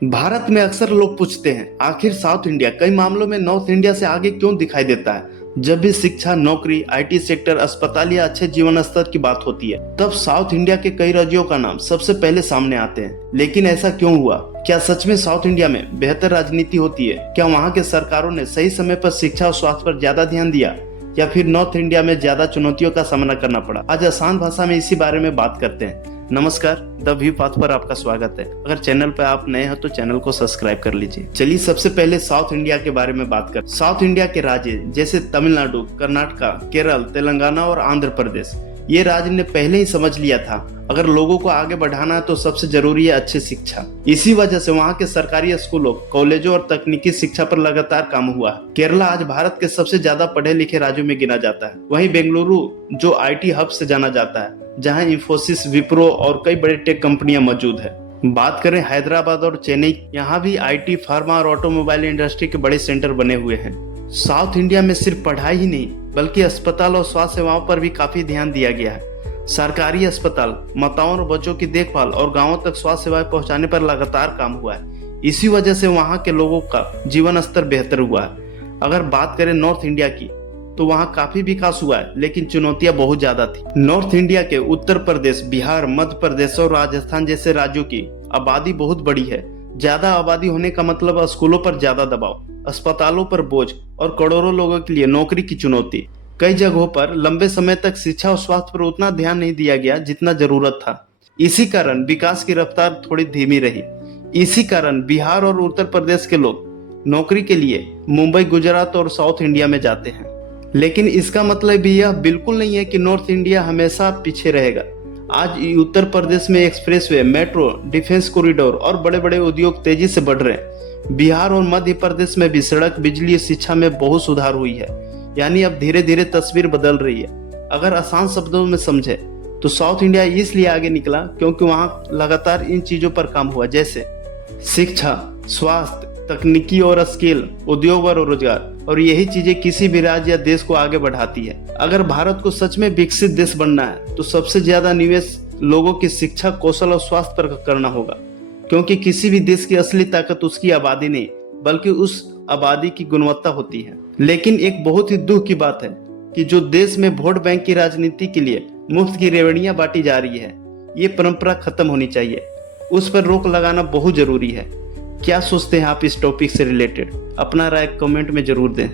भारत में अक्सर लोग पूछते हैं आखिर साउथ इंडिया कई मामलों में नॉर्थ इंडिया से आगे क्यों दिखाई देता है। जब भी शिक्षा, नौकरी, आईटी सेक्टर, अस्पताल या अच्छे जीवन स्तर की बात होती है तब साउथ इंडिया के कई राज्यों का नाम सबसे पहले सामने आते हैं। लेकिन ऐसा क्यों हुआ? क्या सच में साउथ इंडिया में बेहतर राजनीति होती है? क्या वहाँ के सरकारों ने सही समय पर शिक्षा और स्वास्थ्य पर ज्यादा ध्यान दिया, या फिर नॉर्थ इंडिया में ज्यादा चुनौतियों का सामना करना पड़ा? आज आसान भाषा में इसी बारे में बात करते हैं। नमस्कार, द व्यू पाथ पर आपका स्वागत है। अगर चैनल पर आप नए हो तो चैनल को सब्सक्राइब कर लीजिए। चलिए सबसे पहले साउथ इंडिया के बारे में बात कर। साउथ इंडिया के राज्य जैसे तमिलनाडु, कर्नाटका, केरल, तेलंगाना और आंध्र प्रदेश, ये राज्य ने पहले ही समझ लिया था अगर लोगों को आगे बढ़ाना है तो सबसे जरूरी है अच्छी शिक्षा। इसी वजह से वहाँ के सरकारी स्कूलों, कॉलेजों और तकनीकी शिक्षा पर लगातार काम हुआ। केरला आज भारत के सबसे ज्यादा पढ़े लिखे राज्यों में गिना जाता है। वहीं बेंगलुरु जो आईटी हब से जाना जाता है, जहां इंफोसिस, विप्रो और कई बड़े टेक कंपनियां मौजूद है। बात करें हैदराबाद और चेन्नई, यहाँ भी आईटी, फार्मा और ऑटोमोबाइल इंडस्ट्री के बड़े सेंटर बने हुए हैं। साउथ इंडिया में सिर्फ पढ़ाई ही नहीं बल्कि अस्पताल और स्वास्थ्य सेवाओं पर भी काफी ध्यान दिया गया है। सरकारी अस्पताल, माताओं और बच्चों की देखभाल और गांवों तक स्वास्थ्य सेवाएं पहुंचाने पर लगातार काम हुआ है। इसी वजह से वहां के लोगों का जीवन स्तर बेहतर हुआ है। अगर बात करें नॉर्थ इंडिया की तो वहां काफी विकास हुआ है, लेकिन चुनौतियां बहुत ज्यादा थी। नॉर्थ इंडिया के उत्तर प्रदेश, बिहार, मध्य प्रदेश और राजस्थान जैसे राज्यों की आबादी बहुत बड़ी है। ज्यादा आबादी होने का मतलब स्कूलों पर ज्यादा दबाव, अस्पतालों पर बोझ और करोड़ों लोगों के लिए नौकरी की चुनौती। कई जगहों पर लंबे समय तक शिक्षा और स्वास्थ्य पर उतना ध्यान नहीं दिया गया जितना जरूरत था। इसी कारण विकास की रफ्तार थोड़ी धीमी रही। इसी कारण बिहार और उत्तर प्रदेश के लोग नौकरी के लिए मुंबई, गुजरात और साउथ इंडिया में जाते हैं। लेकिन इसका मतलब भी यह बिल्कुल नहीं है कि नॉर्थ इंडिया हमेशा पीछे रहेगा। आज उत्तर प्रदेश में एक्सप्रेसवे, मेट्रो, डिफेंस कॉरिडोर और बड़े बड़े उद्योग तेजी से बढ़ रहे हैं। बिहार और मध्य प्रदेश में भी सड़क, बिजली, शिक्षा में बहुत सुधार हुई है। यानी अब धीरे धीरे तस्वीर बदल रही है। अगर आसान शब्दों में समझे तो साउथ इंडिया इसलिए आगे निकला क्योंकि वहाँ लगातार इन चीजों पर काम हुआ, जैसे शिक्षा, स्वास्थ्य, तकनीकी और स्किल, उद्योग और रोजगार। और यही चीजें किसी भी राज्य या देश को आगे बढ़ाती है। अगर भारत को सच में विकसित देश बनना है तो सबसे ज्यादा निवेश लोगों की शिक्षा, कौशल और स्वास्थ्य पर करना होगा, क्योंकि किसी भी देश की असली ताकत उसकी आबादी नहीं बल्कि उस आबादी की गुणवत्ता होती है। लेकिन एक बहुत ही दुख की बात है कि जो देश में वोट बैंक की राजनीति के लिए मुफ्त की रेवड़ियां बांटी जा रही है, ये परंपरा खत्म होनी चाहिए। उस पर रोक लगाना बहुत जरूरी है। क्या सोचते हैं आप इस टॉपिक से रिलेटेड? अपना राय कमेंट में जरूर दें।